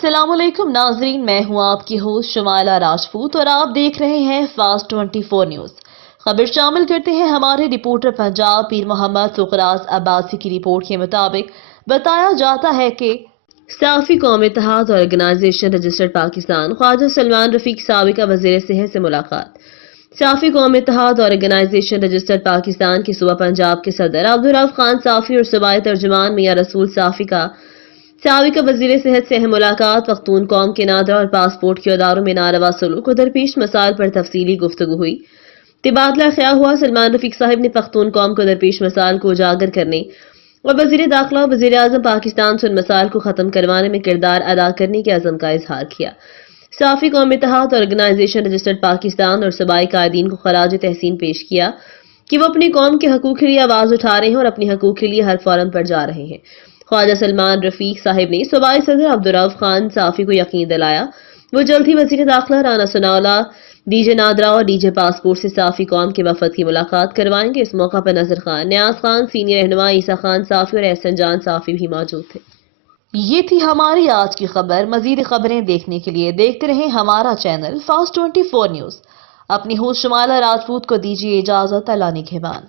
अस्सलाम वालेकुम नाजरीन, मैं हूं आपकी होस्ट शुमाइला राजपूत और आप देख रहे हैं फास्ट 24 न्यूज। खबर शामिल करते हैं हमारे रिपोर्टर पंजाब पीर मोहम्मद सुखराज अब्बासी की रिपोर्ट के मुताबिक बताया जाता है कि साफी कौम इत्तेहाद ऑर्गेनाइजेशन रजिस्टर्ड पाकिस्तान ख्वाजा सलमान रफीक साबिका वजीर सेहत से मुलाकात। साफी कौम इत्तेहाद ऑर्गेनाइजेशन रजिस्टर्ड पाकिस्तान के सूबा पंजाब के सदर अब्दुल रऊफ खान साफी और सूबाई तर्जुमान मियां रसूल साफी का साबिका वजीर सेहत से अहम मुलाकात। पख्तून कौम के नादरा और पासपोर्ट के अदारों में नारवा सलूक और दरपेश मसाइल पर तफसीली गुफ्तगू हुई। तबादला ख्याल हुआ। सलमान रफीक साहिब ने पख्तून कौम को दरपेश मसाइल को उजागर करने और वजीर दाखिला और वजीर आजम पाकिस्तान से उन मसाइल को खत्म करवाने में किरदार अदा करने के अज़म का इजहार किया। साफी कौम इत्तेहाद ऑर्गेनाइजेशन रजिस्टर्ड पाकिस्तान और सूबाई कायदीन को खराज तहसीन पेश किया कि वो अपनी कौम के हकूक के लिए आवाज उठा रहे हैं और अपने हकूक के लिए हर फोरम पर जा रहे हैं। ख्वाजा सलमान रफीक साहिब ने सूबाई सदर अब्दुल रऊफ खान साफी को यकीन दिलाया वो जल्द ही वजीर दाखिला राना सनाउल्लाह, डीजे नादरा और डीजे पासपोर्ट से साफी कौम के वफद की मुलाकात करवाएंगे। इस मौका पर नजर खान, न्याज खान, सीनियर रहनुमा ईसा खान साफी और एहसन जान साफी भी मौजूद थे। ये थी हमारी आज की खबर। मजीद खबरें देखने के लिए देखते रहें हमारा चैनल फास्ट 24 न्यूज। अपनी होस्ट शुमाइला राजपूत को दीजिए इजाजत। अल्लाह निगहबान।